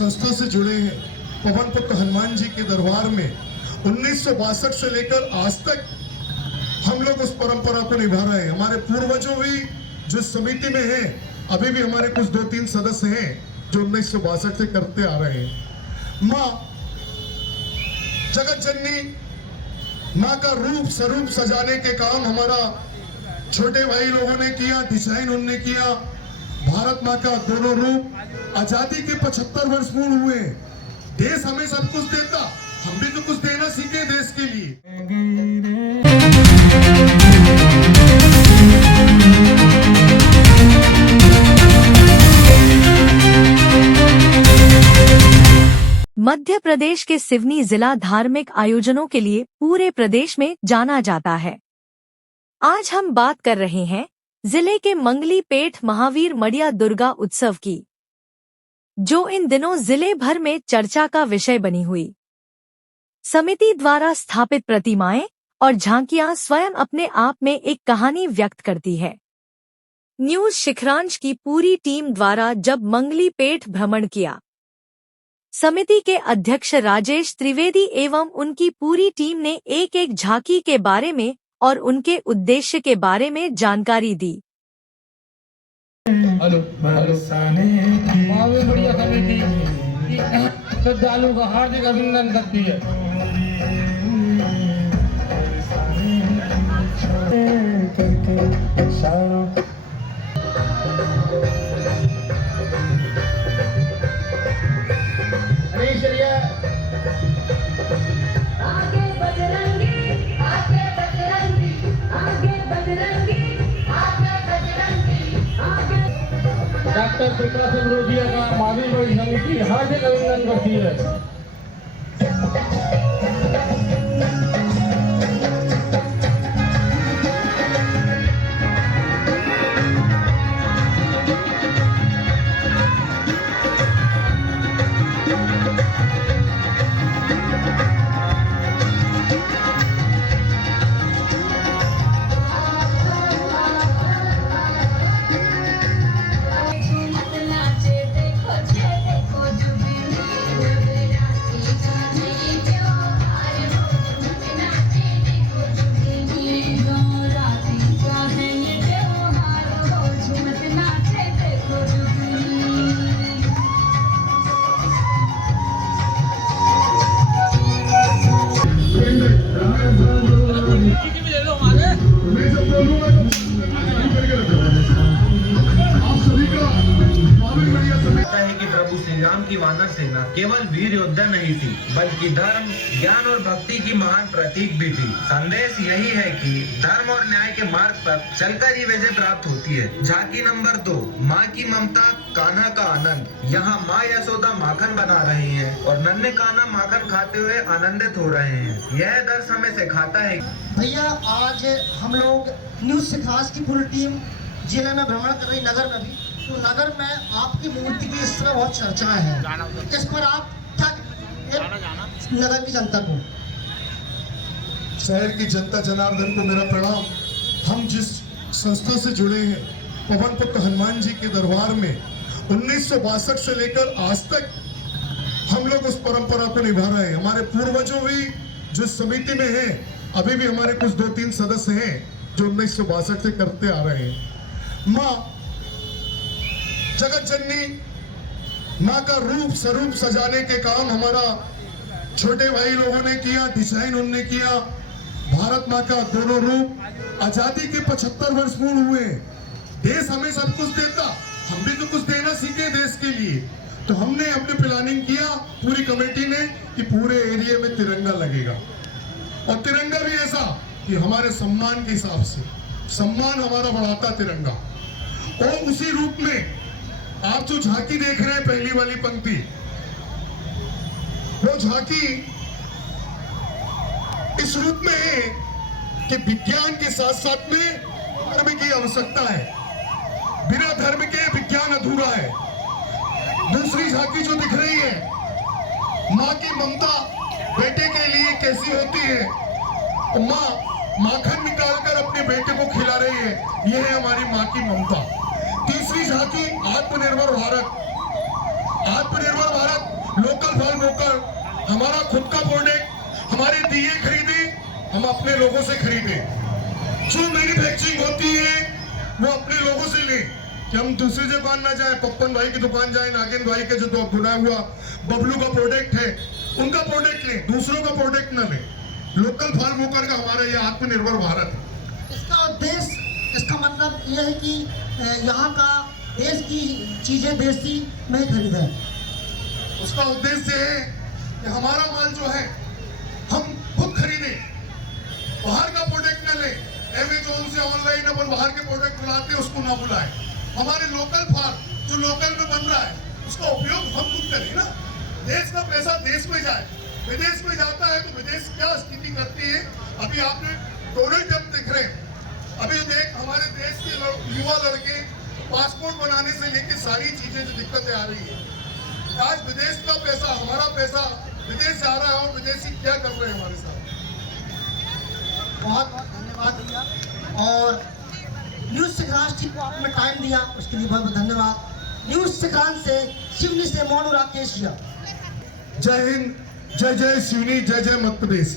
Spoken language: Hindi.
संस्था से जुड़े हैं, पवन पुत्र हनुमान जी के दरबार में 1962 से लेकर आज तक हम लोग उस परंपरा को निभा रहे हैं। हमारे पूर्वजों भी जो समिति में हैं, अभी भी हमारे कुछ 2-3 सदस्य हैं जो 1962 से करते आ रहे हैं। माँ जगत जननी माँ का रूप स्वरूप सजाने के काम हमारा छोटे भाई लोगों ने किया, डिजाइन उनने किया। भारत माँ का दोनों रूप, आजादी के 75 वर्ष पूर्ण हुए। देश हमें सब कुछ देता, हम भी तो कुछ देना सीखे देश के लिए। मध्य प्रदेश के सिवनी जिला धार्मिक आयोजनों के लिए पूरे प्रदेश में जाना जाता है। आज हम बात कर रहे हैं जिले के मंगली पेठ महावीर मड़िया दुर्गा उत्सव की, जो इन दिनों जिले भर में चर्चा का विषय बनी हुई। समिति द्वारा स्थापित प्रतिमाएं और झांकियां स्वयं अपने आप में एक कहानी व्यक्त करती है। न्यूज शिखरांश की पूरी टीम द्वारा जब मंगली पेठ भ्रमण किया, समिति के अध्यक्ष राजेश त्रिवेदी एवं उनकी पूरी टीम ने एक एक झांकी के बारे में और उनके उद्देश्य के बारे में जानकारी दी। श्रद्धालुओं का हार्दिक अभिनंदन करती है। डॉक्टर प्रकाश रोजिया का महावीर मड़ी समिति हार्दिक अभिनंदन करती है। प्रभु श्री राम की वानर सेना केवल वीर योद्धा नहीं थी, बल्कि धर्म, ज्ञान और भक्ति की महान प्रतीक भी थी। संदेश यही है कि धर्म और न्याय के मार्ग पर चलकर ही विजय प्राप्त होती है। झांकी नंबर 2, माँ की ममता, कान्हा का आनंद। यहाँ माँ यशोदा माखन बना रही हैं और नन्हे कान्हा माखन खाते हुए आनंदित हो रहे हैं। यह दर्श हमें सिखाता है। भैया आज हम लोग न्यूज शिखरांश की पूरी टीम जिले में भ्रमण कर रही, नगर में भी। तो नगर में आपकी मूर्ति की इस तरह बहुत चर्चाएं हैं, इस पर आप क्या नगर की जनता को, शहर की जनता जनार्दन को मेरा प्रणाम। हम जिस संस्था से जुड़े हैं, पवन पुत्र हनुमान जी के दरबार में 1962 से लेकर आज तक हम लोग उस परंपरा को निभा रहे हैं। हमारे पूर्वजों भी जो समिति में हैं, अभी भी हमारे कुछ 2-3 सदस्य हैं जो 1962 से करते आ रहे हैं। माँ जगत जननी माँ का रूप स्वरूप सजाने के काम हमारा छोटे भाई लोगों ने किया, डिजाइन उनने किया। भारत माँ का दोनों रूप, आजादी के 75 वर्ष पूर्ण हुए। देश हमें सब कुछ देता, हम भी तो कुछ देना सीखे देश के लिए। तो हमने अपने प्लानिंग किया, पूरी कमेटी ने, कि पूरे एरिया में तिरंगा लगेगा। और तिरंगा भी ऐसा कि हमारे सम्मान के हिसाब से, सम्मान हमारा बढ़ाता तिरंगा। और उसी रूप में आप जो झांकी देख रहे हैं, पहली वाली पंक्ति, वो झांकी इस रूप में है कि विज्ञान के साथ साथ में धर्म की आवश्यकता है। बिना धर्म के विज्ञान अधूरा है। दूसरी झांकी जो दिख रही है, माँ की ममता बेटे के लिए कैसी होती है, तो माँ माखन निकालकर अपने बेटे को खिला रही है। यह है हमारी माँ की ममता। तीसरी झांकी आत्मनिर्भर भारत। आत्मनिर्भर भारत लोकल फॉल वोकल, हमारा खुद का प्रोडक्ट, हमारे दिए खरीदे, हम अपने लोगों से खरीदे। जो मैन्युफैक्चरिंग होती है वो अपने लोगों से लें, कि हम दूसरी दुकान ना जाए, पप्पन भाई की दुकान जाए, नागिन भाई के जो बुना हुआ बबलू का प्रोडक्ट है उनका प्रोडक्ट लें, दूसरों का प्रोडक्ट ना लें। लोकल फॉल वोकल का हमारा ये आत्मनिर्भर भारत है। इसका उद्देश्य, इसका मतलब यह है कि यहाँ का देश की चीजें देसी में ही खरीदें। उसका उद्देश्य है कि हमारा माल जो है हम खुद खरीदें, बाहर का प्रोडक्ट न लें। अमेजोन से ऑनलाइन अपन बाहर के प्रोडक्ट बुलाते हैं, उसको ना बुलाएं। हमारे लोकल फार्म जो लोकल में बन रहा है उसका उपयोग हम खुद करें ना। देश का पैसा देश में जाए, विदेश में जाता है तो विदेश क्या स्थिति करती है अभी आपने डोनाल्ड ट्रंप दिख रहे हैं। अभी देख हमारे देश के युवा लड़के पासपोर्ट बनाने से लेकर सारी चीजें जो दिक्कतें आ रही है, आज विदेश का पैसा, हमारा पैसा विदेश से आ रहा है और विदेशी क्या कर रहे हैं हमारे साथ। बहुत बहुत धन्यवाद भैया, और न्यूज संक्रांत को आपने टाइम दिया उसके लिए बहुत बहुत धन्यवाद। न्यूज संक्रांत से शिवनी से मोनू राकेश। जय हिंद, जय जय शिवनी, जय जय मध्य प्रदेश।